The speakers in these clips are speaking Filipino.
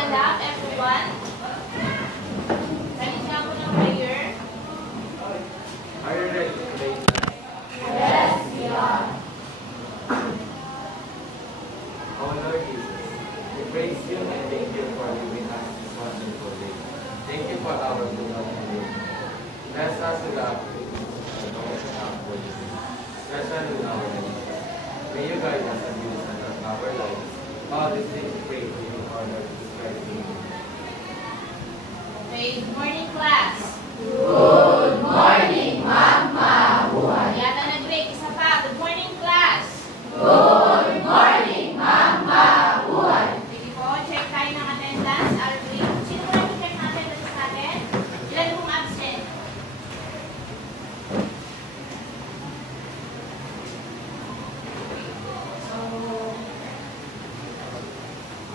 stand up, everyone. Ready na po ng prayer? Are you ready to pray? Yes, we are. Our Lord Jesus, we praise you and thank you for giving us this wonderful day. Thank you for our good of you. Bless us with our food and also our food, especially with our needs. May you guide us and use us of our lives. All these things we pray to you, our Lord Jesus Christ. Okay, good morning, class. Good morning, Mama. Yata nag-break. Isa pa. Good morning, class. Good morning, Mama. Sige po, check tayo ng attendance. Alvin, sino po nag-check ng attendance natin? Ilan pong absent?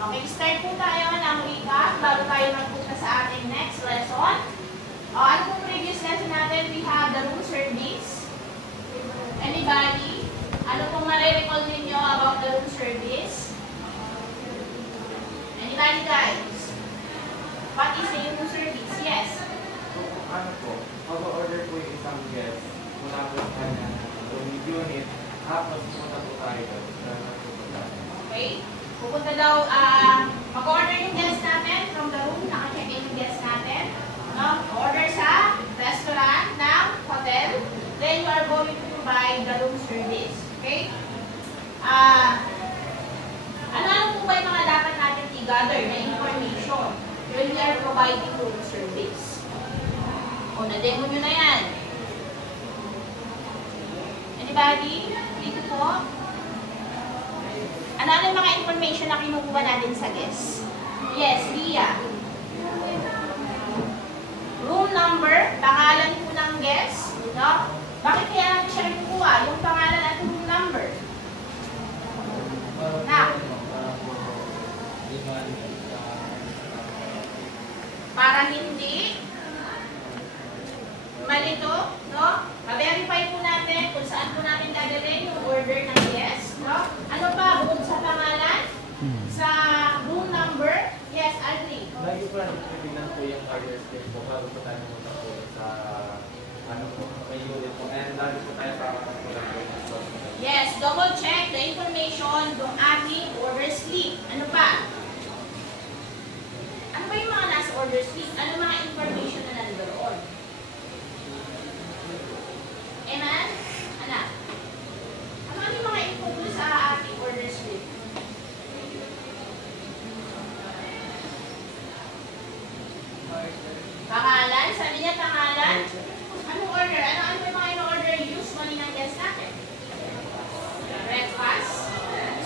Okay, start po tayo ng recap bago tayo magpunta sa ating next lesson. Ano pong previous lesson natin? We have the room service. Anybody? Ano pong marirecall ninyo about the room service? Anybody, guys? What is the room service? Yes. So, ano po, mag-order po yung isang guest mula po sa kanya room unit, tapos pumunta po tayo doon. Okay. Pupunta daw, mag-order yung guest natin from the room. Naka-check in yung guest natin. No? Order sa restaurant ng hotel. Then you are going to provide the room service. Okay? Ano po ba yung mga dapat natin i-gather na information when we are providing room service? O, na-demo nyo na yan. Anybody? Dito po. Ano yung mga information na kinukuha natin sa guest? Yes, Lia. Room number, pangalan po ng guest. No? Bakit kaya natin siya kinukuha? Yung pangalan at room number. Na? Para hindi malito, no? Ma-verify po natin kung saan po natin dadalhin yung order ng guest, no? Ano pa, bukod sa pangalan? Sa room number? Yes, Aldri. Lagi po natin titignan po yung order schedule po bago po tayo pumunta po sa may unit po. And lagi po tayo para po lang po yung source. Yes, double check the information ng ating order slip. Ano pa? Ano ba yung mga nasa order slip? Ano mga information na nandoon? Amen? Anak? Ano yung mga info sa ating order slip? Pangalan? Sabi niya pangalan? Anong order? Ano yung mga in-order usually ng guest natin? Breakfast?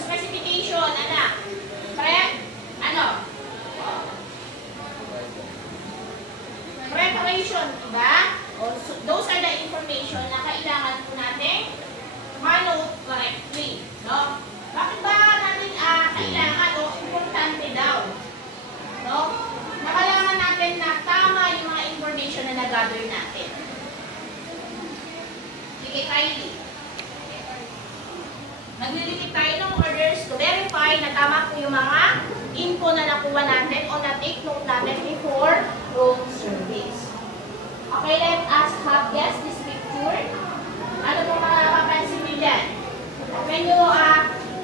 Specification, anak? Correct? Ano? Preparation, diba? So, those are the information na kailangan po natin ma-note correctly. No? Bakit ba natin kailangan o importante daw? No? Kailangan natin na tama yung mga information na nag-gather natin. Sige, Kylie. Naglilitik tayo ng orders to verify na tama po yung mga info na nakuha natin o na-take note natin before room service. Okay, let us have guess this picture. Ano po mga mapapansin nyo dyan? Can you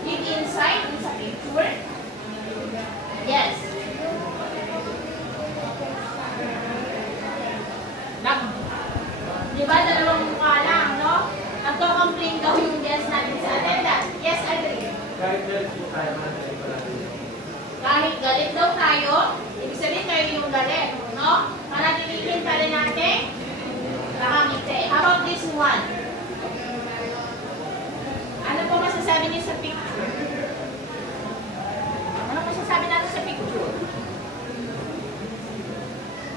give insight sa picture? Yes. Diba, dalawang mukha lang, no? Nagko-complain daw yung guest natin sa attendance. Yes, I agree. Kahit galit po tayo, manatili po natin. Kahit galit daw tayo, ibig sabihin tayo yung galit, no? Manatilihin pa rin natin. Nakangiti. How about this one? Ano po masasabi niyo sa picture? Ano masasabi natin sa picture?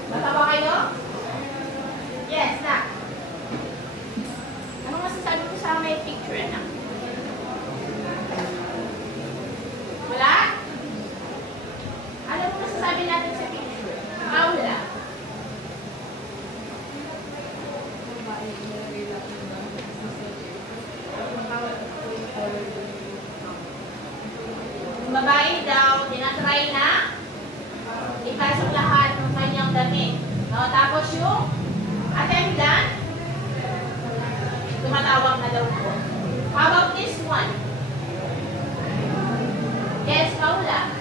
Matawa kayo? Yes, na. Ano masasabi mo sa may picture, anak? Wala? Ano po masasabi natin sa picture? Wala. Yung babae daw, tinatry na No, tapos yung attendant, tumatawag na daw po. How about this one? Yes, Paula.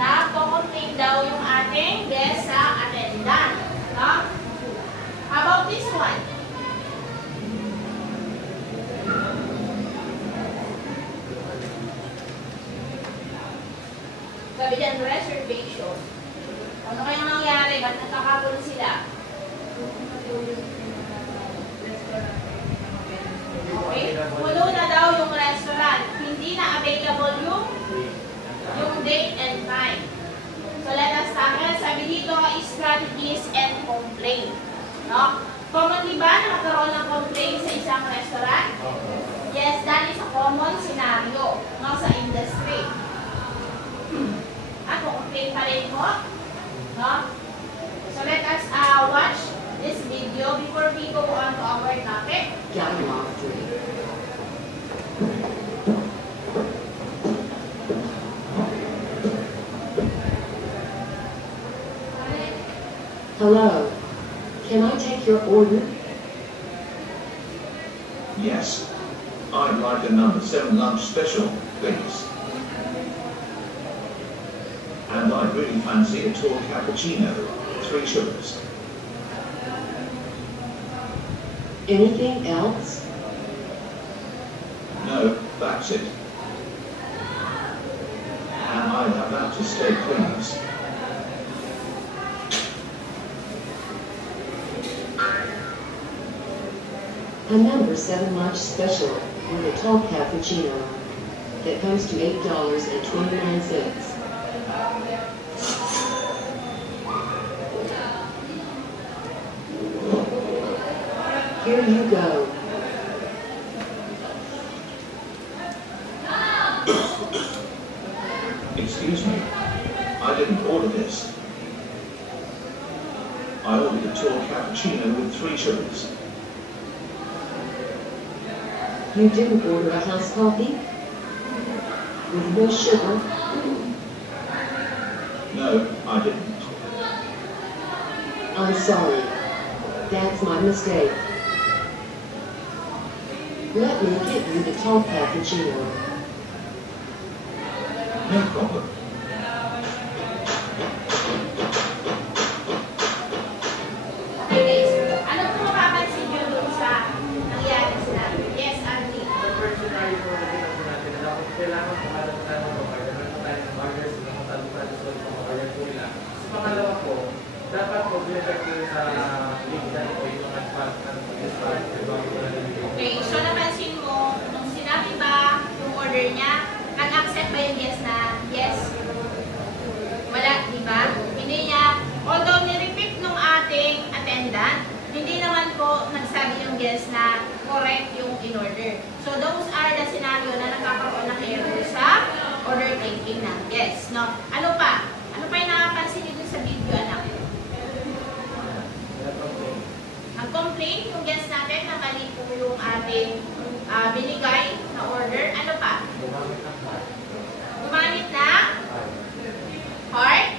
Nagko-complain daw yung ating guest sa attendant. No? How about this one? Sabi dyan, reservation. Ano kayang nangyari? Ba't nagkakagulo sila? Okay? Puno na daw yung restaurant. Hindi na available yung date and time. So let us tackle. Sabi dito, strategies and complaint. No? Commonly ba na magkaroon ng complaint sa isang restaurant? Yes, that is a common scenario, no, sa industry. At complaint pa rin mo. No? So let us watch this video before we go on to our topic. Hello. Can I take your order? Yes. I'd like a number 7 lunch special, please. And I'd really fancy a tall cappuccino, 3 sugars. Anything else? No, that's it. And I'd have that to stay, please. A number 7 lunch special with a tall cappuccino that comes to $8.29. Here you go. Excuse me. I didn't order this. I ordered a tall cappuccino with 3 sugars. You didn't order a house coffee? With no sugar? No, I didn't. I'm sorry. That's my mistake. Let me get you the tall cappuccino. No problem. Okay guys, ano po mapapansin nyo dun sa nangyari sa natin? Yes, Andy. The first scenario po na ginagawa natin na dapat kailangan pumalap tayo ng order. Meron tayo ng orders, nakuntan tayo sa order po nila. Sa pangalawa po, dapat po binigay po sa link na po yung advance ng dispatch. Okay, so napansin mo, nung sinabi ba yung order niya, nag-accept ba yung yes na yes? Wala, di ba? Hindi niya, although ni-repeat nung ating attendant, hindi naman po nagsabi yung yes na correct yung in-order. So those are the scenario na nagkakaroon ng error sa order taking ng yes. No? Ano pa? Ano pa yung nakapansin nyo dun sa video, anak? Nag-complain yung guest natin na mali po yung ating binigay na order. Ano pa? Gumamit na heart?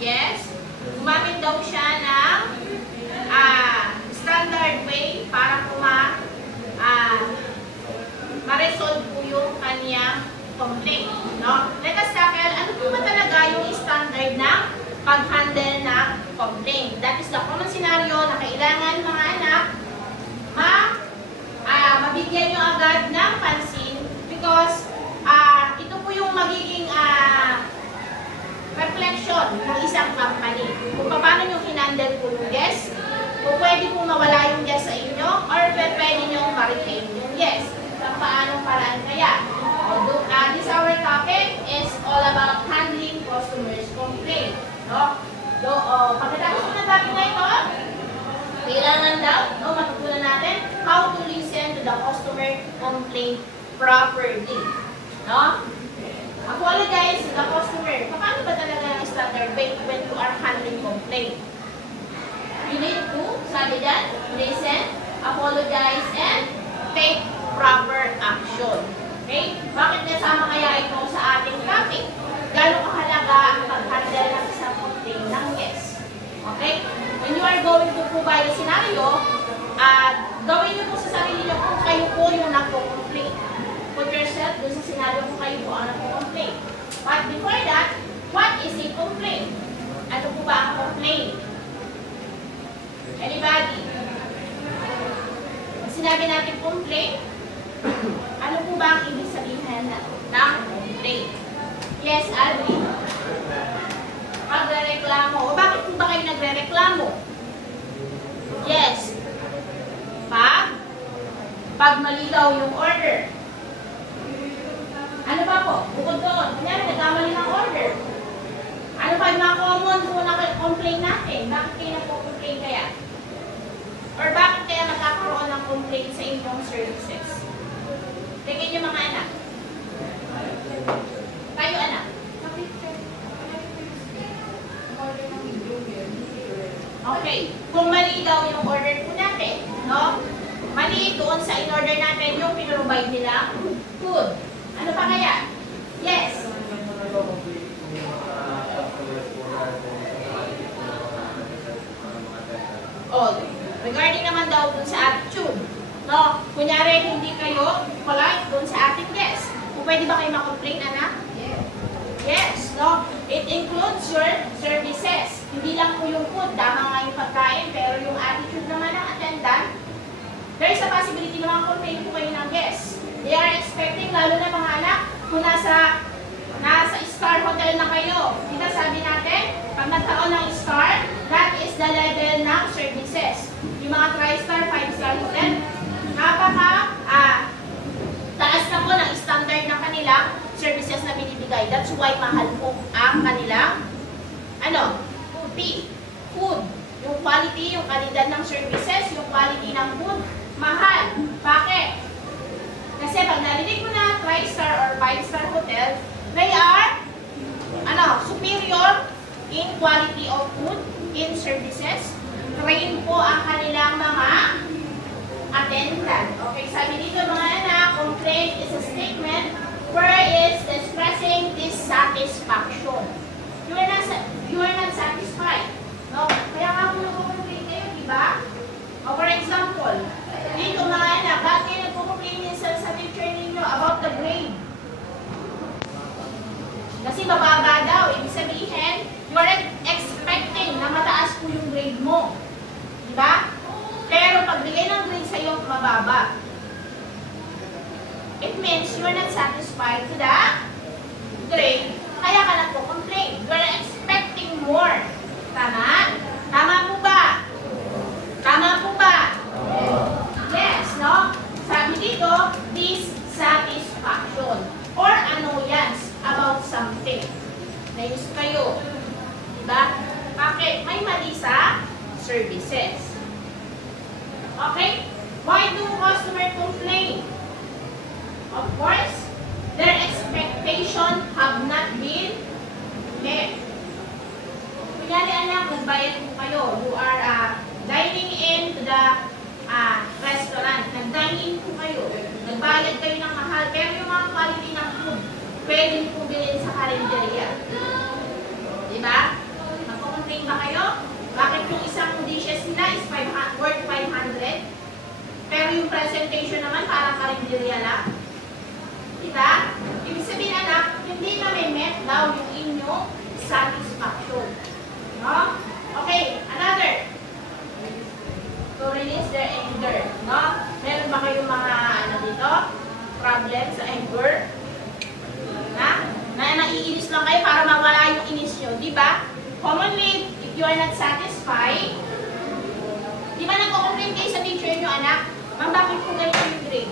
Yes. Gumamit daw siya ng standard way para po ma-resolve po yung kanyang complaint. No? Let us tackle, ano po ba talaga yung standard ng pag-handle ng complaint? That is the common scenario na kailangan mga anak mabigyan nyo agad ng pansin because ito po yung magiging reflection ng isang company. Kung paano nyo hinandle po yung yes, kung pwede po mawala yung yes sa inyo, or pwede nyo ma-retain yung yes. Sa paanong paraan kaya? This our topic is all about handling customers' complaint. No? Pagkatapos ng topic na ito, kailangan daw, matutunan natin how to listen to the customer complaint properly. No? Apologize to the customer. Paano ba talaga ang standard way when you are handling complaint? You need to, sabi dyan, listen, apologize, and take proper action. Okay? Bakit nasabi sarili niyo kung kayo po yung nagko-complain. Put yourself dun sa scenario kung kayo po ang nagko-complain. But before that, what is a complaint? Ano po ba ang complaint? Anybody? Pag sinabi natin complaint, ano po ba ang ibig sabihin ng complaint? Yes, Alvin. Pagre-reklamo. O bakit po ba kayo nagre-reklamo? Yes. Pag mali daw yung order. Ano ba po? Bukod doon. Kunyari, nagkamali ng order. Ano ba yung mga common po na complaint natin? Bakit kayo nagpo-complain kaya? Or bakit kaya nagkakaroon ng complaint sa inyong services? Tingin niyo mga anak. Kayo anak. Okay. Kung mali daw yung order po natin, no? Mali doon sa in-order natin yung pinrovide nila food. Ano pa kaya? Yes. Oh, regarding naman daw dun sa attitude. No? Kunyari, hindi kayo polite dun sa ating guest. Kung pwede ba kayo makomplain, anak? Yes. No? It includes your services. Hindi lang po yung food. Tama nga yung pagkain, pero yung attitude naman ng attendant, there is a possibility na makakomplain po kayo ng guest. They are expecting, lalo na mga anak, kung nasa star hotel na kayo. Diba sabi natin, pag nagkaroon ng star, that is the level ng services. Yung mga 3-star, 5-star hotel, taas na po ng standard ng kanilang services na binibigay. That's why mahal po ang kanilang food. Yung quality, yung kalidad ng services, yung quality ng food, mahal. Bakit? Kasi pag narinig mo na 3-star or 5-star hotel, they are superior in quality of food, in services. Train po ang kanilang mga attendant. Okay, sabi dito mga anak, complaint is a statement where is expressing dissatisfaction. You are not satisfied. No? Kaya nga kung nagko-complain kayo, di ba? O for example, dito mga anak, bakit kayo nagko-complain minsan sa teacher ninyo about the grade? Kasi bababa daw. Ibig sabihin, you are expecting na mataas po yung grade mo. Diba? Pero pagbigay ng grade sa'yo, mababa. It means you are not satisfied to the grade. Kaya ka nagko-complain. You are expecting more. Tama? Tama po ba? Tama po ba? Yes, no? Sabi dito, dissatisfaction or annoyance about something. Nainis kayo. Diba? Bakit? May mali sa services. Okay? Why do customers complain? Of course, their expectation have not been met. Kunyari anak, nagbayad po kayo. You are dining in to the restaurant. Nag-dine in po kayo. Nagbayad kayo ng mahal. Pero yung mga quality ng food, pwede po bilhin sa karinderya. Diba? Magpo-complain ba kayo? Bakit yung isang dishes nila is worth 500? Pero yung presentation naman parang karinderya lang? Diba? Ibig sabihin anak, hindi na may met daw yung inyong satisfaction. No? Okay, another. To release their anger. No? Meron ba kayong mga dito? Problem sa anger? Na naiinis lang kayo para mawala yung inis nyo. Diba? Commonly, if you are not satisfied, di ba nagko-complain kayo sa teacher nyo, anak? Ma'am, bakit po ganito yung grade?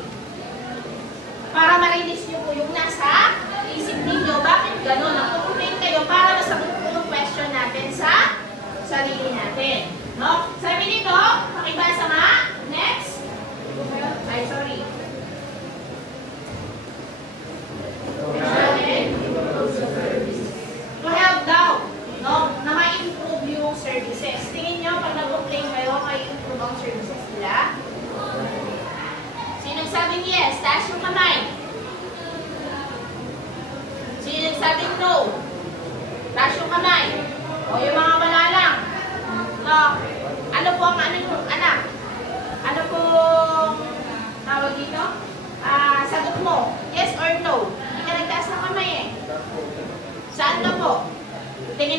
Para ma-release nyo po yung nasa isip ninyo. Bakit gano'n? Nagko-complain kayo para masagot po yung question natin sa sarili natin. No? Sabi dito, pakibasa nga. Next. Ay, sorry. To help daw, no, na ma-improve yung services. Tingin nyo, pag nag-complain kayo, ma-improve ang services nila? Sino nagsabing yes? Taas yung kamay. Sino nagsabing no? Taas yung kamay. O yung mga wala lang. No. Ano po ang anak? Ano po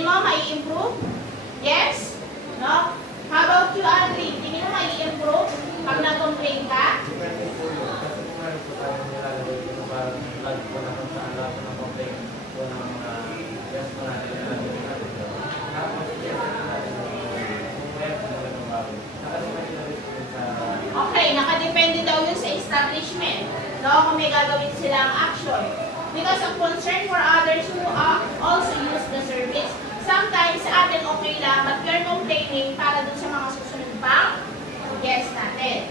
Tingin mo, may improve? Yes? No? How about you, Andri? Tingin mo, may improve pag nag-complain ka? Depende po yun. Kasi kung meron po tayong nilalagay dito para lagi po na kung saan lahat ng complaint po ng mga yes po natin nilalagay natin dito. Tapos, yes po natin kung meron po na ganun bagay. Nakalimutan na rin po yun sa... Okay, nakadepende daw yun sa establishment. No? Kung may gagawin silang action. Because of concern for others who also use the service. Sometimes sa atin okay lang, but we are complaining para dun sa mga susunod pang yes natin.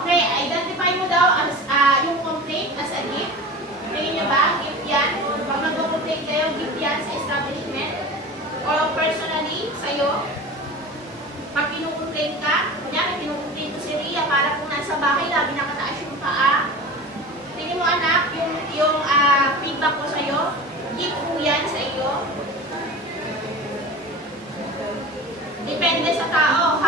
Okay, identify mo daw as yung complaint as a gift. Tingin nyo ba? Gift yan? Pag mag-complain kayo, gift yan sa establishment? Or personally, sa'yo? Pag pinukomplain ka, kunyari pinukomplain ko si Ria para kung nasa bahay, lagi nakataas yung paa. Tingin mo anak, yung feedback ko sa'yo, gift po yan sa iyo. Depende sa tao,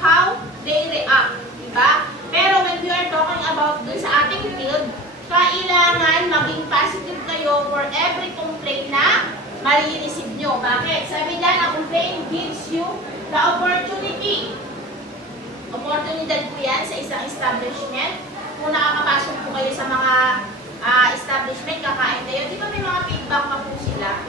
how they react, diba? Pero when we are talking about dun sa ating field, kailangan maging positive kayo for every complaint na marireceive nyo. Bakit? Sabi dyan, ang complaint gives you the opportunity. Oportunidad po yan sa isang establishment. Kung nakakapasok po kayo sa mga establishment, kakain kayo, di ba may mga feedback pa po sila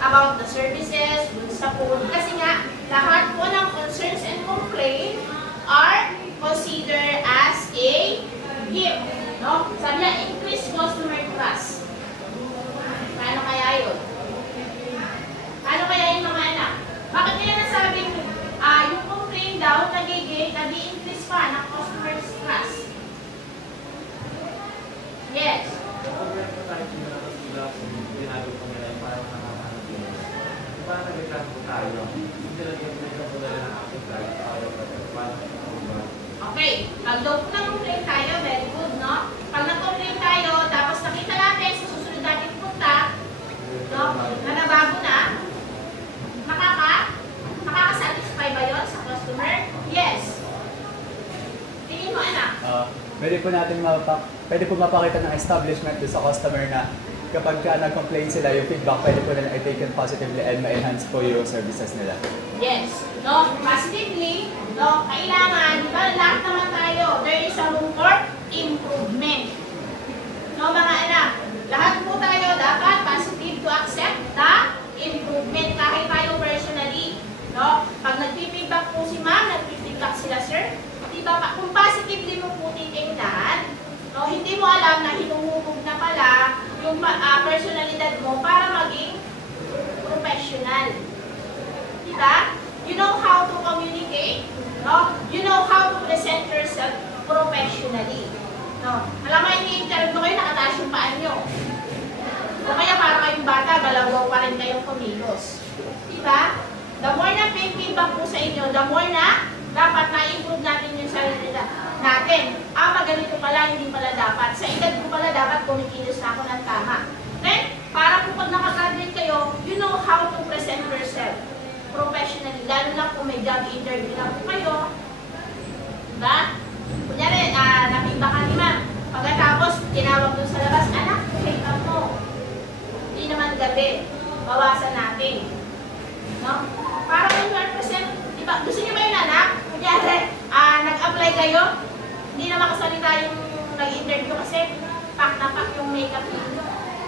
about the services, dun sa food. Kasi nga, lahat po ng concerns and complaints are considered as a gift. No? Sabi niya, increase customer trust. Paano kaya yun? Ano kaya yun mga anak? Bakit nila nasabing yung complaint daw, nag-i-increase pa ng customer trust? Yes. Kung meron po tayo sinunod sila, ginagawa po nila yung parang nakakahanap yun. Kung parang nag-reklamo po tayo, hindi lang yung pinagkapo po nila ng action tayo sa ayaw pa tayo. Paano ba? Okay, pag daw po nag-complain tayo, very good, no? Pag nag-complain tayo, tapos nakita natin sa susunod natin punta, no? Na nabago na, nakaka-satisfy ba yun sa customer? Yes. Tingin mo, anak. Pwede po mapakita ng establishment doon sa customer na kapag nag-complain sila, yung feedback pwede po nila i-taken positively and ma-enhance po yung services nila. Yes. No, positively, no, kailangan, di ba, lahat naman tayo, there is a room for improvement. No, mga anak, lahat po tayo dapat positive to accept the improvement kahit tayo personally. No, pag nag-feedback po si ma'am, nag-feedback sila sir, di ba, kung positively mo po titingnan, no, hindi mo alam na hinuhubog na pala yung personalidad mo para maging professional. Diba? You know how to communicate, no? You know how to present yourself professionally. No? Alam mo, ini-interview kayo, nakataas yung paan nyo. O kaya para kayong bata, galawaw pa rin kayong kumilos. Diba? The more na feedback po sa inyo, the more na dapat na-improve natin yung sarili natin. Ganito pala, hindi pala dapat. Sa edad ko pala, dapat kumikilos na ako ng tama. Then, para po pag nakagraduate kayo, you know how to present yourself professionally. Lalo lang kung may job interview lang po kayo. Diba? Kunyari, na-feedbackan ni ma'am. Pagkatapos, tinawag doon sa labas, anak, wake up mo. Hindi naman gabi. Bawasan natin. No? Para when you are present, diba, gusto niyo ba yun, anak? Kunyari, nag-apply kayo, hindi na makasalita yung nag-interview kasi pak na pak yung makeup nyo.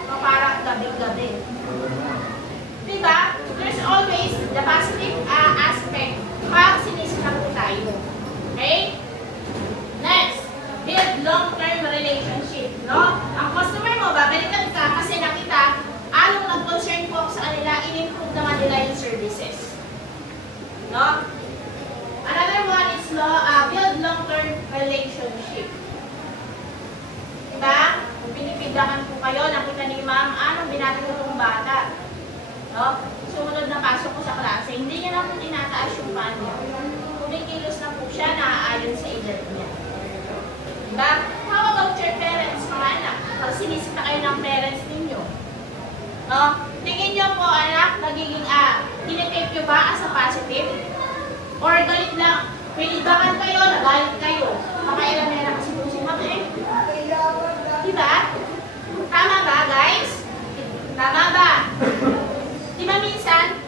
So, parang gabi-gabi. Diba? There's always the positive aspect pag sinisita po tayo. Okay? Next, build long-term relationship. No? Ang customer mo, babalikan ka kasi nakita, anong nag-concern po sa kanila, in-improve naman nila yung services. No? Another one is build long-term relationship. Diba? Kung pinipigdakan po kayo, nakita ni ma'am, anong binati ko itong bata. No? Sumunod na pasok ko sa klase, hindi niya na po tinataas yung panyo. Kumikilos na po siya, naaayon sa edad niya. Diba? How about your parents, mga anak? Pag sinisita kayo ng parents ninyo. No? Tingin niyo po, anak, nagiging, tinitake nyo ba as a positive? Or galit lang, pinibakan kayo, nagalit kayo. Makailan na kasi po si ma'am eh. Diba? Tama ba, guys? Tama ba? Diba minsan,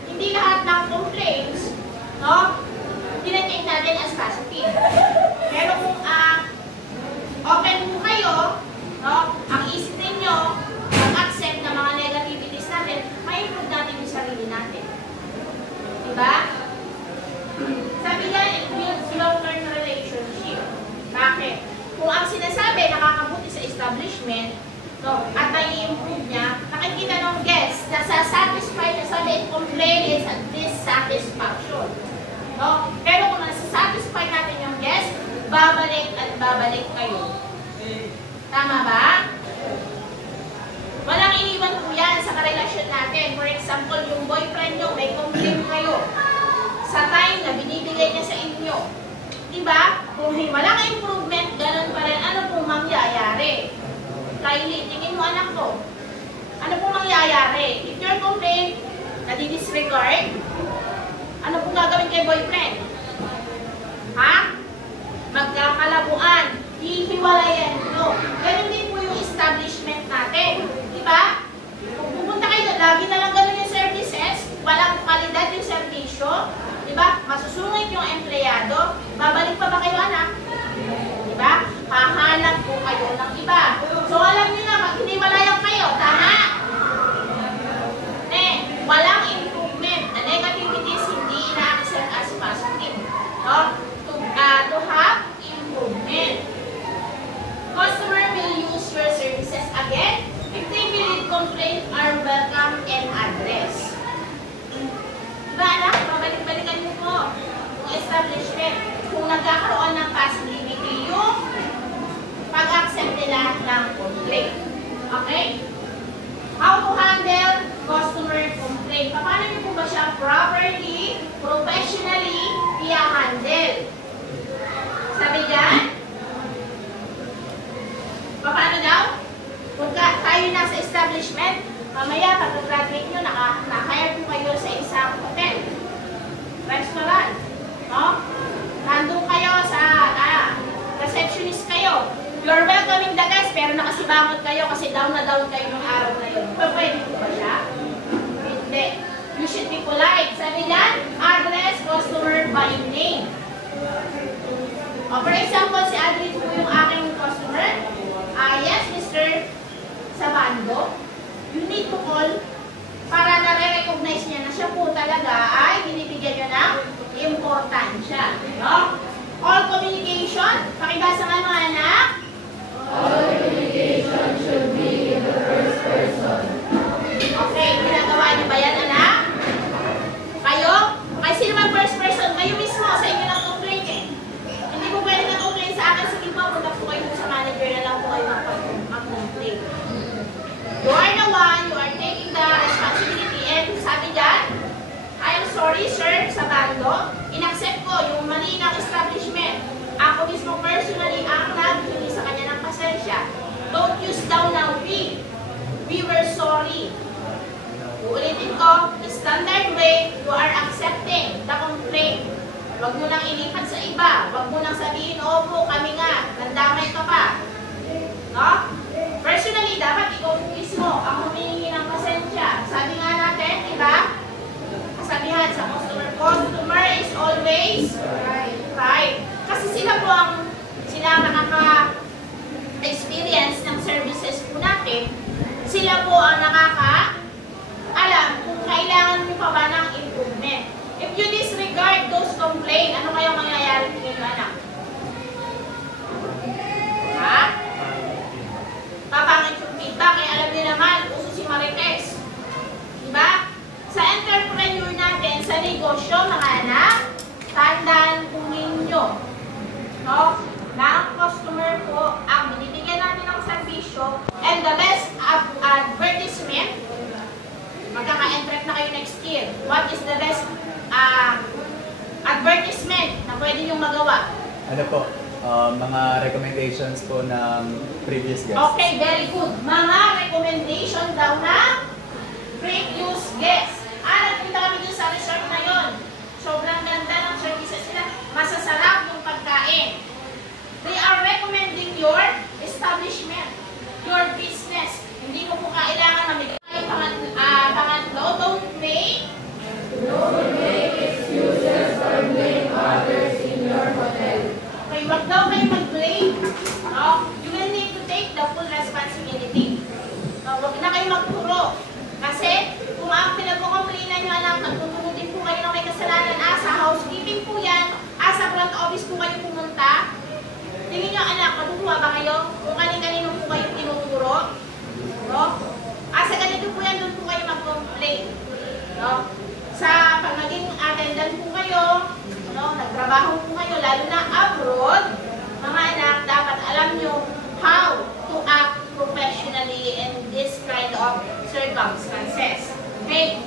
establishment, no, at nai-improve niya, nakikita ng guest na satisfy niya sa main complaint is at dissatisfaction. No? Pero kung nasa-satisfy natin yung guest, babalik at babalik kayo. Tama ba? Walang iniwan po yan sa karelasyon natin. For example, yung boyfriend nyo, may complaint kayo sa time na binibigay niya sa inyo. Diba? Kung walang improvement, ganun pa rin, ano pong mangyayari? Kylie, tingin mo anak ko. Ano pong mangyayari? If your complaint nadi-disregard, ano pong gagawin kay boyfriend? Ha? Magkakalabuan. Hihiwalayan nyo. Ganun din po yung establishment natin. Diba? Kung pupunta kayo, lagi na lang ganun yung services, walang kalidad yung servisyo, diba? Masusungit yung empleyado, babalik pa ba kayo anak? Diba? Hahanap po kayo ng iba. So alam niyo na, pag hiniwalayan kayo, tama? Walang improvement. The negativities hindi ina-accept as positive. No? To have improvement. Customer will use your services again if they believe complaints are welcome and addressed. Diba anak? Babalik-balikan niyo po yung establishment. Kung nagkakaroon ng positivity yung pag-accept nila ng complaint. Okay? How to handle customer complaint. Paano niyo po ba siya properly, professionally i-handle? Sabi dyan? Paano daw? Kung tayo nasa establishment, mamaya pag-graduate nyo, naka-hire po kayo sa isang hotel, restaurant, no? Nandun kayo sa receptionist kayo. You're welcoming the guests, pero nakasibangot kayo kasi down na down kayo ng araw na yun. Pwede po ba siya? Hindi. You should be polite. Sabi yan, address customer by name. For example, si Adri po yung aking customer. Yes, Mr. Sabando. You need to call para nare-recognize niya na siya po talaga ay binibigyan niya ng importansya. No? All communication. Pakibasa nga mga anak. All communication should be in the first person. Okay, ginagawa niyo ba yan, anak? Kayo? Okay, sino man first person? Kayo mismo, sa inyo lang complaint eh. Hindi po pwede na-complain sa akin. Sige po, punta po kayo sa manager na lang po kayo mag-complain. You are the one, you are taking the responsibility. And sabi dyan, I am sorry, sir, sa bando. In-accept ko yung mali ng establishment. Ako mismo personally ang nagbili sa kanya ng pasensya. Don't use down ng we. We were sorry. Uulitin ko, standard way, you are accepting the complaint. Huwag mo nang ilipat sa iba. Huwag mo nang sabihin, opo, kami nga, nandamay ka pa. No? Personally, dapat ikaw mismo ang humihingi ng pasensya. Sabi nga natin, di ba? Kasabihan sa customer is always right. Kasi sila po ang nakaka-experience ng services po natin. Sila po ang nakaka-alam kung kailangan nyo pa ba ng improvement. If you disregard those complaints, ano kayang mangyayari sa inyo, anak? Ha? Papangit yung feedback. Eh, alam niyo naman, uso si Marites. Diba? Sa entrepreneur natin, sa negosyo, mga anak, tandaan po ninyo. No? Na ang customer po ang binibigyan natin ng servisyo and the best advertisement, magkaka-entrep na kayo next year. What is the best advertisement na pwede niyong magawa? Ano po? Mga recommendations po ng previous guests. Okay, very good. Mga recommendation daw na previous guests. Nagpunta kami dun sa resort na yon. Sobrang ganda ng services nila. Masasarap yung pagkain. They are recommending your establishment, your business. Hindi mo po kailangan mamigay. Pangatlo, don't make excuses or blame others in your hotel. Okay, wag daw kayo mag-blame. No? You will need to take the full responsibility. No, wag na kayo magturo. Kasi, kung ang pinag-complaina nyo, anak, nagtutulong din po kayo na may kasalanan. Sa housekeeping po yan. Sa front office po kayo pumunta. Tingin nyo, anak, matutuwa ba kayo? Kung kanin-kanino po kayo tinuturo circumstances. Okay?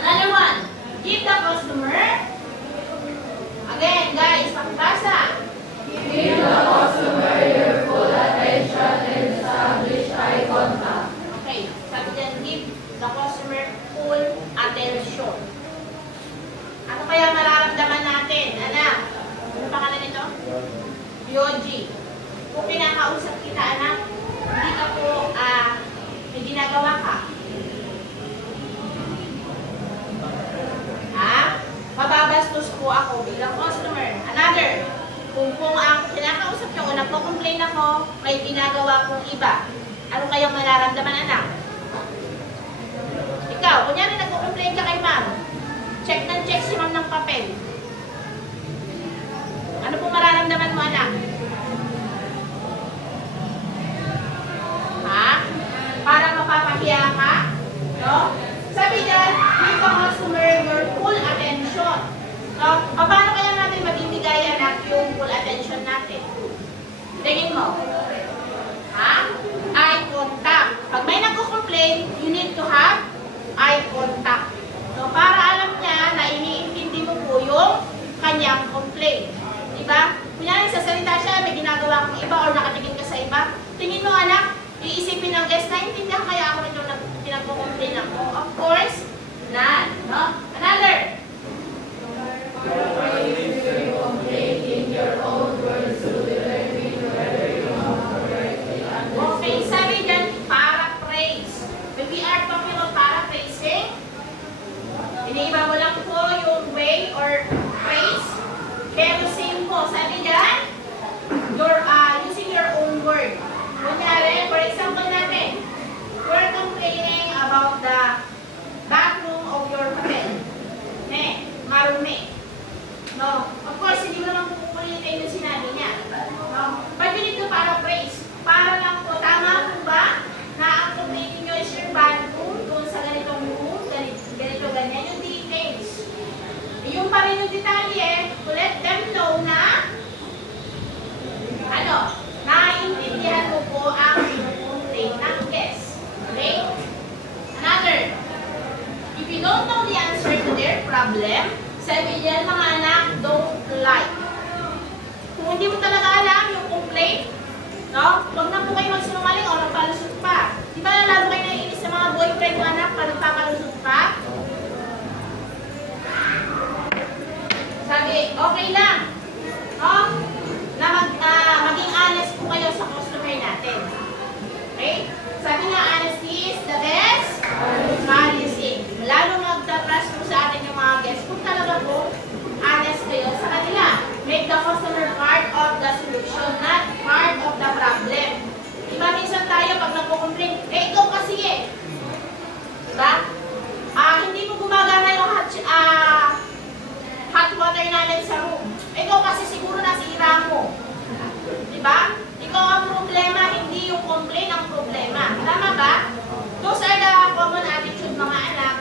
Another one. Give the customer. Again, guys, pakibasa. Give the customer your full attention and establish eye contact. Okay. Sabi dyan, give the customer full attention. Ano kaya mararamdaman natin? Anak, ano pangalan nito? Yoji. Kung pinakausap kita, anak, hindi ka po, may ginagawa ka. Mababastos po ako bilang customer. Another, kung ang kinakausap nyo o nagko-complain ako, may ginagawa kong iba. Ano kayang mararamdaman, anak? Ikaw, kunyari nagko-complain ka kay ma'am. Check ng check si ma'am ng papel. Ano po mararamdaman mo, anak? Ha? Para mapapahiya ka? No? Sabi dyan, give the customer your full attention. No? Paano kaya natin magbibigay, anak, yung full attention natin? Tingin mo. Ha? Eye contact. Pag may nagko-complain, you need to have eye contact. So, para alam niya na iniintindi mo po yung kanyang complaint. Diba? Kunyari, sasalita siya, may ginagawa kong iba or nakatingin ka sa iba. Tingin mo, anak, iisipin ng guest, naintindihan kaya ako nito pinagko-complain ako? Of course, none. No? Another. Okay, sabi dyan, paraphrase. When we are talking about paraphrasing, iniiba mo lang po yung way or phrase. Pero same po. Sabi dyan, you're using your own word. Kunyari, for example natin, we're complaining about the bathroom of your hotel. Marumi. No? Of course, hindi mo naman pupulitin yung sinabi niya. No? But you need to paraphrase. Para lang po, tama po ba na ang complaining nyo is your bathroom doon sa ganitong room, ganito, ganyan, yung details. Yung pa rin yung detalye, to let them know na naiintindihan mo po ang complaint ng guest. Okay? Another. If you don't know the answer to their problem, sabi yan mga anak, don't lie. Kung hindi mo talaga alam yung complaint, no? Huwag na po kayo magsinungaling o nagpalusot pa. Di ba lalo kayo naiinis sa mga boyfriend mo anak pa nagpapalusot pa? Sabi, okay lang. No? Na maging honest po kayo sa customer natin. Okay? Sabi nga, honesty is the best policy. Lalo magta-trust po sa atin yung mga guests. Kung talaga po, honest kayo sa kanila. Make the customer part of the solution, not part of the problem. Diba minsan tayo pag nagpo-complain, ikaw kasi diba? Hindi mo gumagana yung hot water namin sa room. Ikaw kasi siguro nasira mo. Diba? Ikaw ang problema, hindi yung complain ang problema. Tama ba? Those are the common attitude mga anak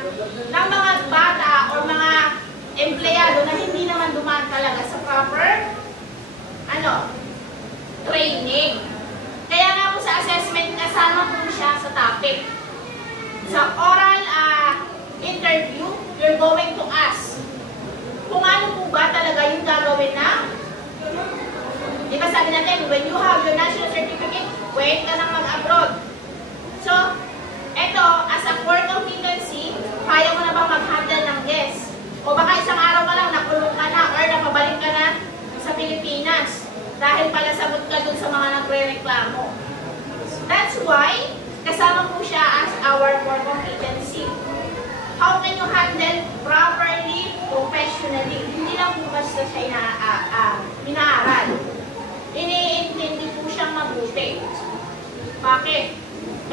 ng mga bata o mga empleyado na hindi naman dumaan talaga sa proper training. Kaya nga po sa assessment, kasama po siya sa topic. Sa oral interview, you're going to ask kung ano po ba talaga yung gagawin na. Di ba sabi natin, when you have your national certificate, wait ka nang mag-abroad. So, eto, as a core competency, kaya mo na bang mag-handle ng guests? O baka isang araw ka lang, nakulong ka na, or napabalik ka na sa Pilipinas dahil pala sagot ka dun sa mga nagre-reklamo. That's why, kasama po siya as our core competency. How can you handle properly, professionally? Hindi lang po basta siya inaaral. Iniintindi po siyang mabuti. Bakit?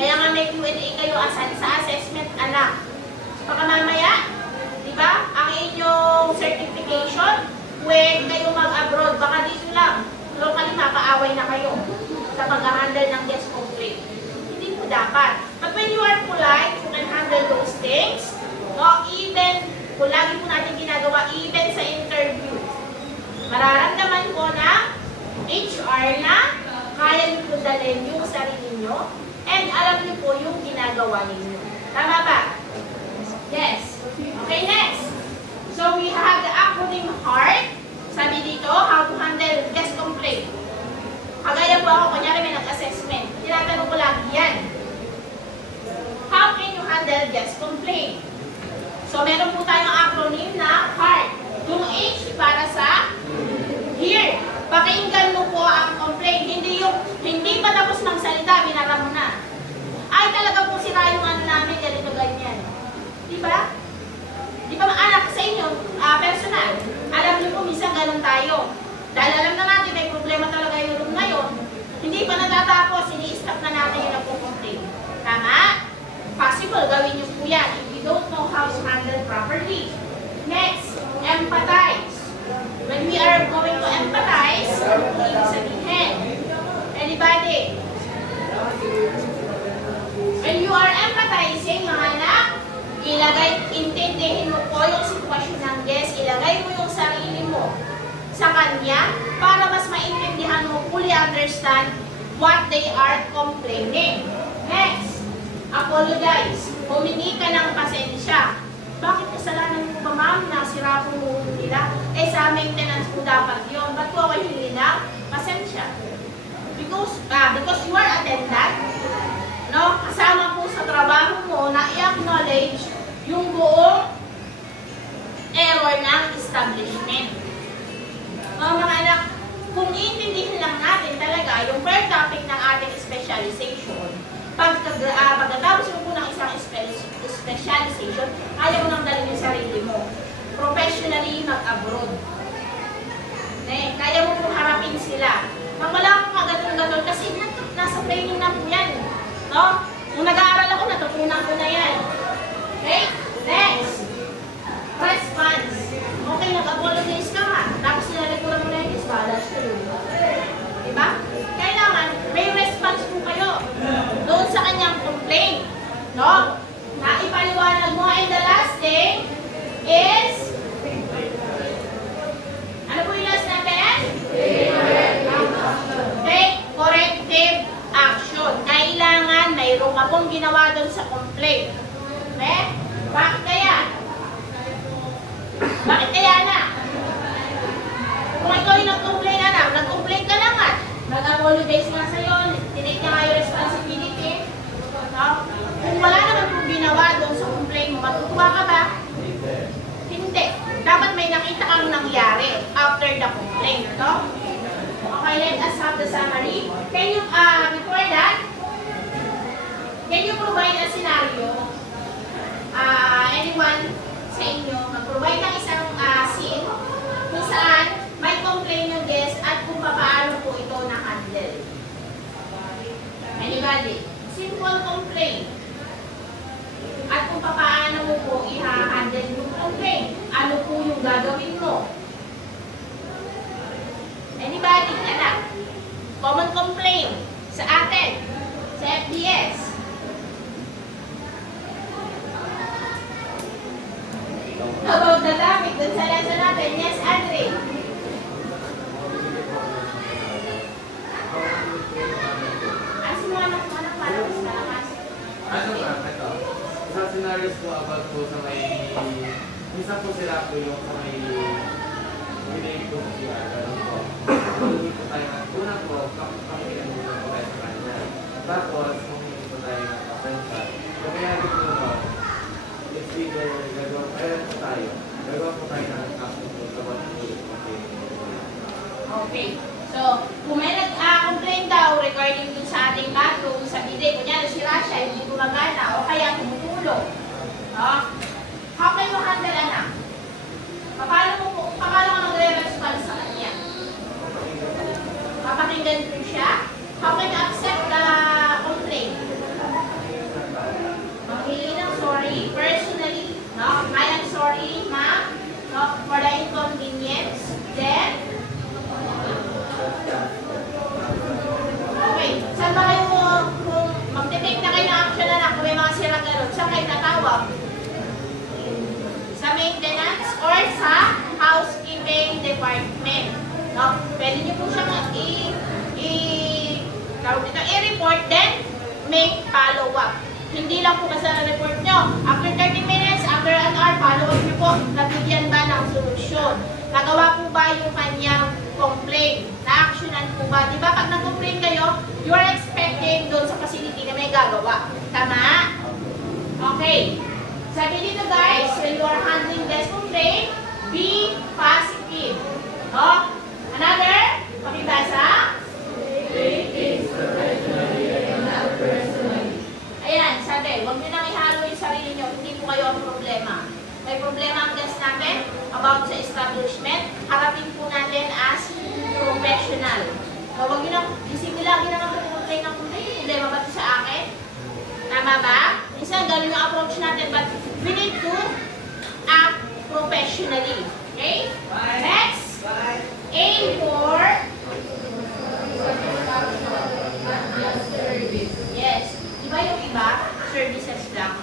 Kaya nga may Q&A kayo sa assessment, anak. Baka mamaya, di ba, ang inyong certification, when kayo mag-abroad, baka dito lang, locally mapaaway na kayo sa pag-handle ng guest complaint. Hindi po dapat. But when you are polite, you can handle those things. No, even, kung lagi po natin ginagawa, even sa interview, mararamdaman ko na HR na kaya niyo po dalhin yung sarili niyo and alam niyo po yung ginagawa ninyo. Tama ba? Yes. Okay, next. So, we have the acronym HEART. Sabi dito, how to handle guest complaint. Kagaya po ako, kunyari may nag-assessment. Tinatanong ko lagi yan. How can you handle guest complaint? So, meron po tayong acronym na HEART. Yung H para sa hear. Pakinggan mo po ang complaint. Hindi pa tapos ng salita, binara mo na. Ay, talaga po sira yung ano namin, ganito, ganyan. Diba? Di ba maanak sa inyo, personal? Alam niyo po, minsan ganun tayo. Dahil alam na natin, may problema talaga yung room ngayon. Hindi pa natatapos, ini-stop na natin yung nagpo-complain. Tama? Possible, gawin niyo po yan if you don't know how to handle properly. Next, empathize. When we are going to empathize, ibig sabihin. Anybody? When you are empathizing, mga anak, intindihin mo po yung sitwasyon ng guest, ilagay mo yung sarili mo sa kanya para mas maintindihan mo, fully understand what they are complaining. Next, apologize. Humingi ka ng pasensya. Bakit kasalanan mo ba, ma'am, na sira po mo nila? Eh, sa maintenance po dapat yun. Ba't po ako hindi na? Pasensya. Because you are attendant, no? Kasama po sa trabaho mo na i-acknowledge yung buong error ng establishment. Mga anak, kung iintindihin lang natin talaga yung per topic ng ating specialization, pagkatapos mo po ng isang specialization, ayaw mo nang dalhin yung sarili mo. Professionally, mag-abroad. Kaya mo pong harapin sila. Pag wala akong kagatong-gaton, kasi nasa training na po yan. No? Kung nag-aaral ako, natutunan ko na yan. Okay? Next. Response. Okay, nag-apologize ka nga. Tapos nilalikuran mo na yung isbalas ko yun. Diba? Kailangan, may response po kayo doon sa kanyang complaint. No? Naipaliwanag mo, and the last thing is, ano po yung last natin? Take corrective action. Kailangan mayroon ka pong ginawa doon sa complaint. Okay? Bakit kaya? Bakit kaya na? Kung ikaw yung nag-complain na, nag-complain ka lang at nag-apologize nga sa'yo, tinake niya kayo responsibility. No? Kung wala naman pong ginawa doon sa complaint mo, matutuwa ka ba? Hindi. Dapat may nakita kang nangyari after the complaint. No? Okay, let us have the summary. Can you, before that, can you provide a scenario? Anyone sa inyo, mag-provide ng isang scene kung saan may complaint yung guest at kung paano po ito na-handle. Anybody? Simple complaint. At kung paano mo po i-handle yung complaint. Ano po yung gagawin mo? Anybody? Anak? Common complaint sa atin, sa FDS. About the topic, dun sa lesson natin. Yes, Andre? As mo, anak, malakas ka lakas. Ano ba? Ito. Isang scenarios po about po sa may... Minsan po sila po yung sa may... Hindi po siya. Ganun po. Hindi po tayo na... Una po, kapag-pangkilan po tayo sa kanya. Tapos, kung hindi po tayo nakapensya. Kung kaya po po, it's either gagawa po tayo. Gagawa po tayo ng kapag po sa mga Okay. So, kung may nag-complain daw regarding dun sa ating bathroom, sa bidet, kunyari si Rasha, hindi gumagana, o kaya tumutulog. No? How can you handle, anak? Paano ka magre-response sa kanya? Papakinggan po siya? How can you accept the complaint? Maghili ng sorry, personally. No? I am sorry, ma'am, no, for the inconvenience. Then, okay, saan ba kayo kung mag-detect na kayo ng action na kung may mga sirang gano'n, saan kayo natawag? Sa maintenance or sa housekeeping department. No? Pwede niyo po siyang i-report, then make follow-up. Hindi lang po basta na-report nyo. After 30 minutes, after an hour, follow up nyo po, nabigyan ba ng solusyon? Nagawa po ba yung kanyang complaint? Na-actionan po ba? Diba pag nag-complain kayo, you are expecting doon sa facility na may gagawa. Tama? Okay. Sabi dito guys, when you are handling this complaint, be positive. No? Another? Pakibasa? Ayan, sabi, huwag nyo nang ihalo yung sarili nyo, hindi po kayo ang problema. May problema ang guest natin about sa establishment, harapin po natin as professional. So, huwag nyo nang, isipin lagi na naman complain ng complain, problema ba ito sa akin? Tama ba? Minsan, ganun yung approach natin, but we need to act professionally. Okay? Next, aim for yes. Diba yung iba, services lang.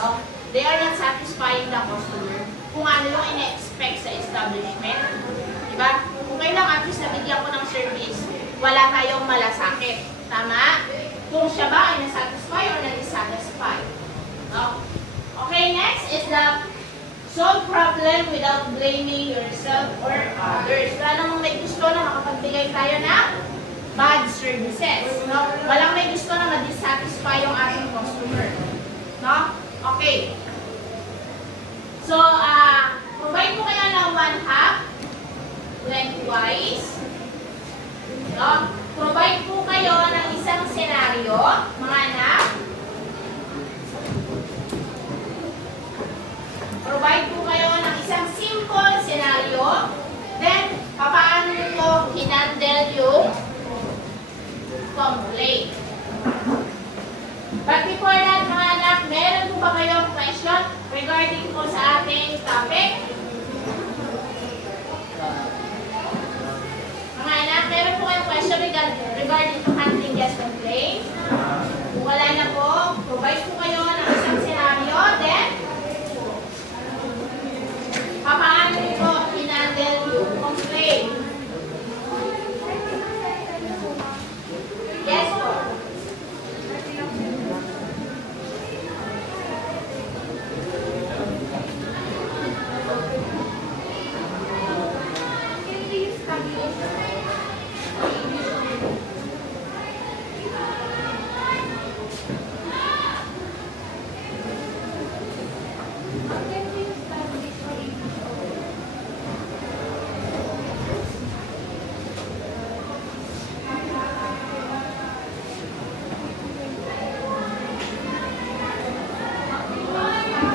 No? They are not satisfying the customer kung ano yung ina-expect sa establishment. Diba? Okay lang, at least nabigyan ko ng service, wala kayong malasakit. Tama? Kung siya ba ay nasatisfy or na-dissatisfy. No? Okay, next is the solve problem without blaming yourself or others. Wala namang may gusto na makapagbigay tayo ng bad services. No? Walang may gusto na ma-dissatisfy yung ating customer. No? Okay. So, provide po kayo ng 1/2 lengthwise. No? Provide po kayo ng isang senaryo, mga anak. Provide po kayo ng isang simple senaryo. Then, paano nyo po hinandle yung complaint. But before that, mga anak, meron po ba kayong question regarding po sa ating topic? Mga anak, meron po kayong question regarding to handling guest complaint? Kung wala na po, provide po kayo ng isang senaryo. Then, paano nyo po hinandle yung complaint? Yes po.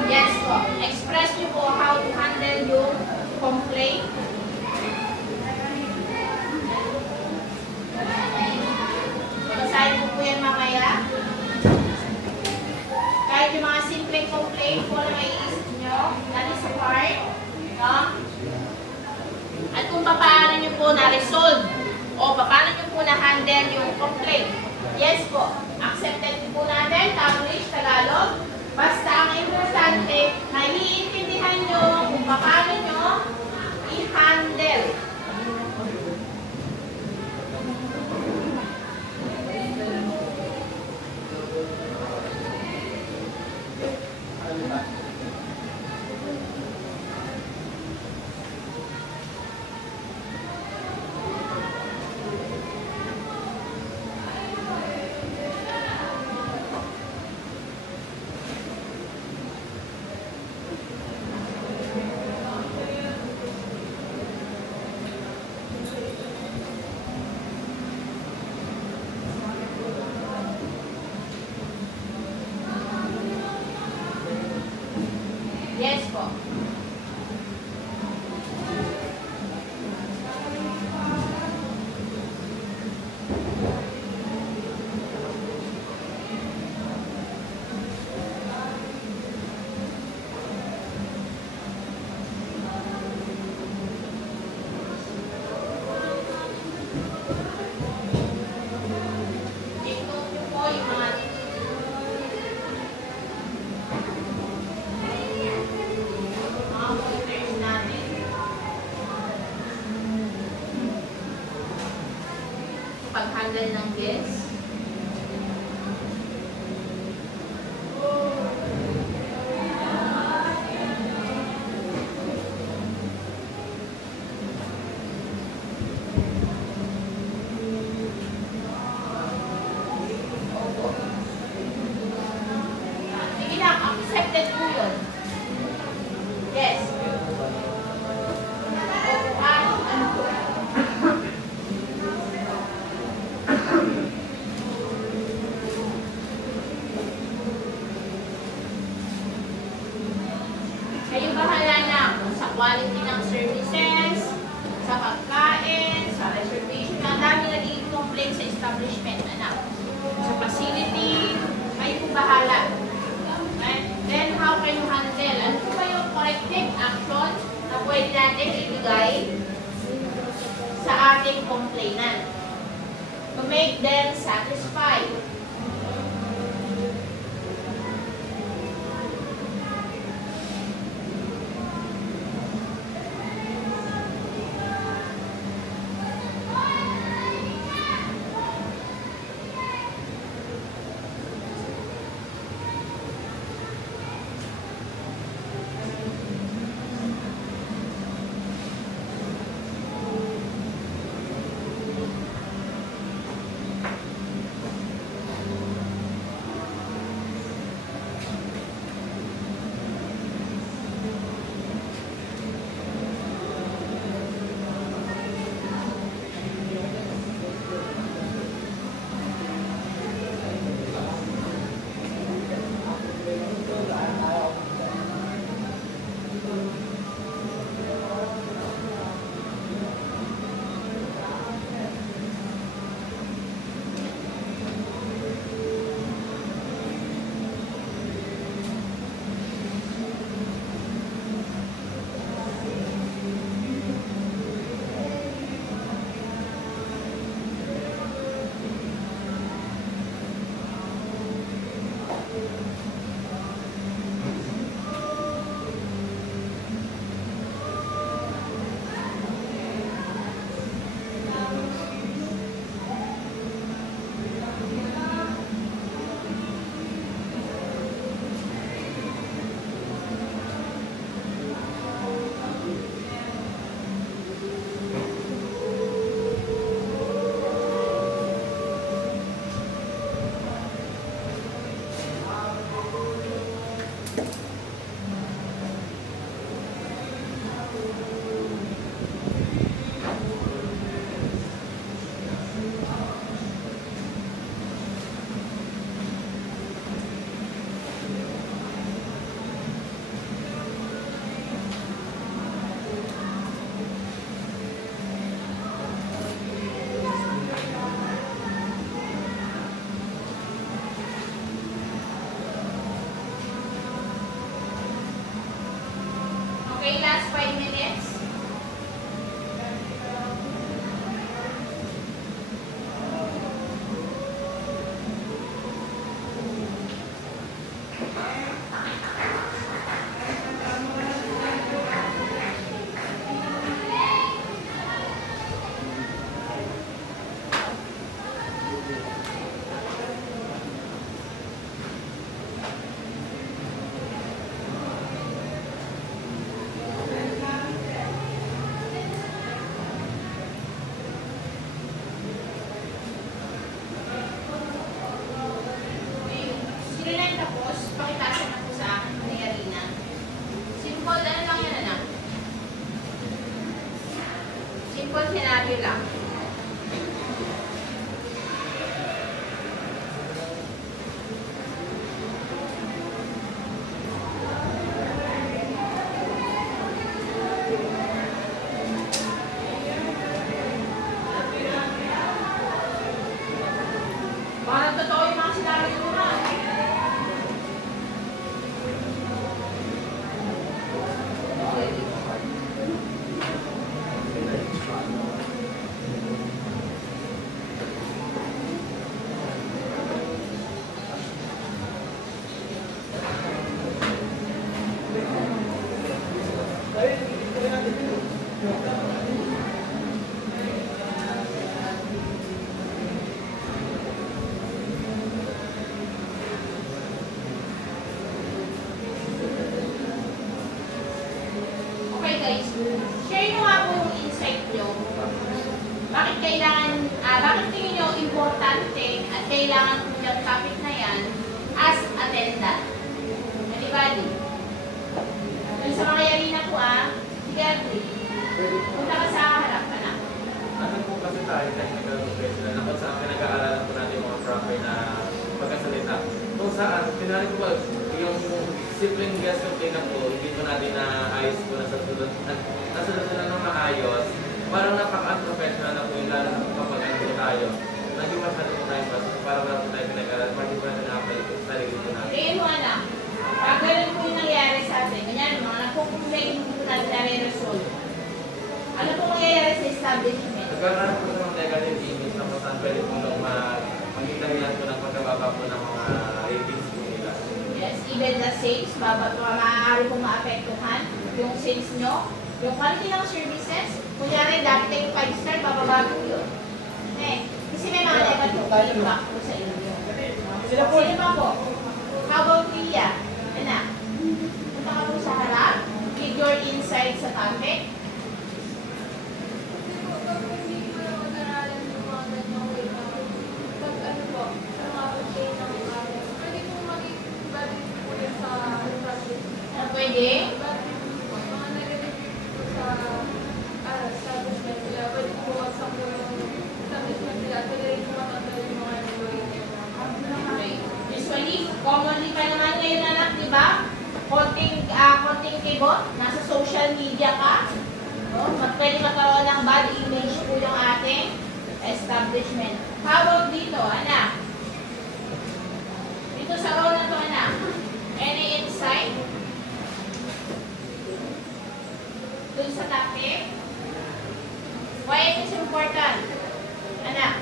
Yes po. Express nyo po how to handle yung complaint. Basahin ko po yan mamaya. Kahit yung mga simple complaint po na may iisip nyo, that is a part. No? At kung paano nyo po na-resolve o paano nyo po na-handle yung complaint. Yes po. Accepted po natin, English, Tagalog. Basta ang importante, naiintindihan nyo kung paano nyo i-handle. Yes po. I-note nyo po yung mga pointers natin. Pag-handle ng guest. quality ng services, sa pagkain, sa reservation. Ang dami naging complaint sa establishment, anak. Sa facility, kayo po bahala. Okay? Then, how can you handle? Ano po ba yung corrective action na pwede natin ibigay sa ating complainant to make them satisfied? Okay, last 5 minutes. Sino na yung tapos? Pakitasan na po sa akin. Nangyari na. Simple, ano lang yan, anak? Simple scenario lang. Baka nagtotoo yung mga sinabi ko na. Okay guys, share nyo nga po yung insight nyo. Bakit tingin nyo importante at kailangan po yung topic na yan as attendant? Anybody? Yung sa mga yarina po sige Andre, punta ka sa harap ka na. Ano po kasi tayo, technical professional, na kung saan pinag-aaralan po natin yung mga proper na pagkasalita. Kung saan, pinali ko ba, yung simpleng guest complaint na po, hindi po natin naayos po nasunod ng maayos. Parang napaka-unprofessional na po yung lalo na kapag ano po tayo. Naging masyado po tayo para wala po tayo pinag-aral. Pati po natin nakapalik po sa sarili po natin. Tingin mo anak, pag ganun po yung nangyari sa atin, ganyan, mga nakukumplain po natin na re-resolve. Ano po mangyayari sa establishment? Nagkaroon po sa mga negative image na kung saan pwede po nung maging dahilan po ng pagkababa po ng mga ratings po nila. Yes, even the sales, maaari pong maapektuhan yung sales nyo. Yung quality ng services, kunyari dati kayo 5 star, bababa po yun. Eh, kasi may mga negative feedback po sa inyo. Sino pa po? How about Ria? Anak, punta ka po sa harap, with your insight sa topic. Pwede? Usually, commonly pa naman ngayon anak, di ba? Konting kibot, nasa social media ka. No? Pwede magkaroon ng bad image po yung ating establishment. How about dito, anak? Dito sa row na to, anak. Any insight? Dun sa topic? Why it is important? Anak?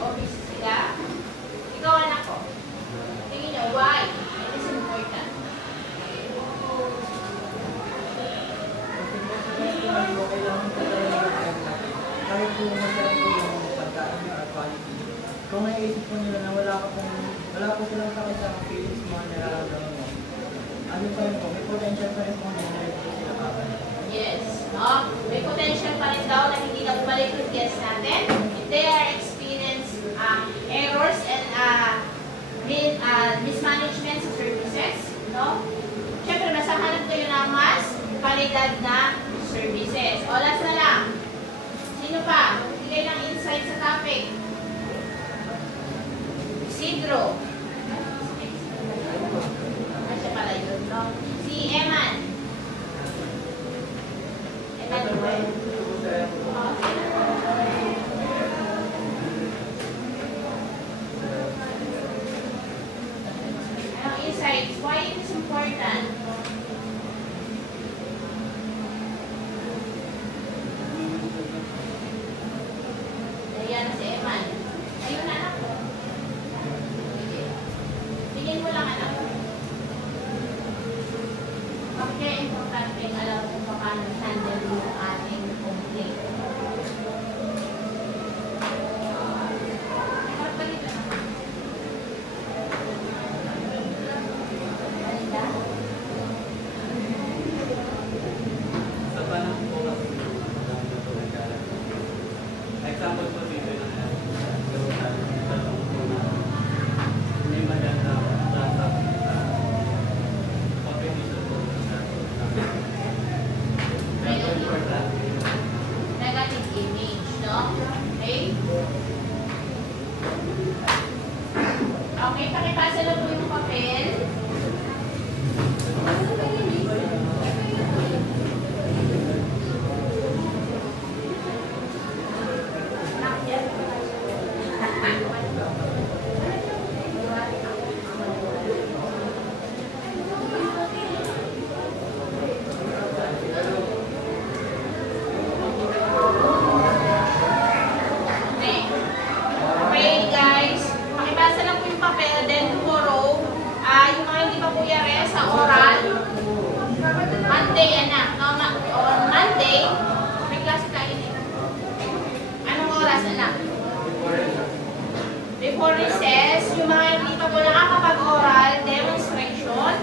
Obvious sila? Ikaw anak ko. Tingin nyo, why it is important? Kaya po masarap po yung pagkaan at quality. Kung naiisip po nila na wala po silang sakit sa feelings mga nararamdaman mo, ano pa rin po, may potential pa rin po na po sila kapag. Yes. No? May potential pa rin daw na hindi na bumalik yung guest natin. If they are experience errors and mismanagement sa services, no? Siyempre, masahanap kayo ng mas kalidad na services. O, last na lang. Sino pa? Bigay ng insight sa topic. Isidro. Siya pala yun, no? Si Eman. Eman, anong insights? Why it is important? Ayan na si Eman. Ayun na anak ko. Bigyan mo lang anak. Kaya importante alam kung paano handle yung ating complaint. Harap ka dito na. Halika. Sa panahon po kasi example po dito na may maganda competition po Negative image, no? Okay? Okay, pakipasa na po yung papel. Okay, guys. Pakibasa lang po yung papel. Then tomorrow, yung mga hindi pa po yare sa oral, Monday, anak. On Monday, may klase tayo din. Anong oras, anak? Before recess, yung mga hindi pa po nakakapag-oral, demonstration,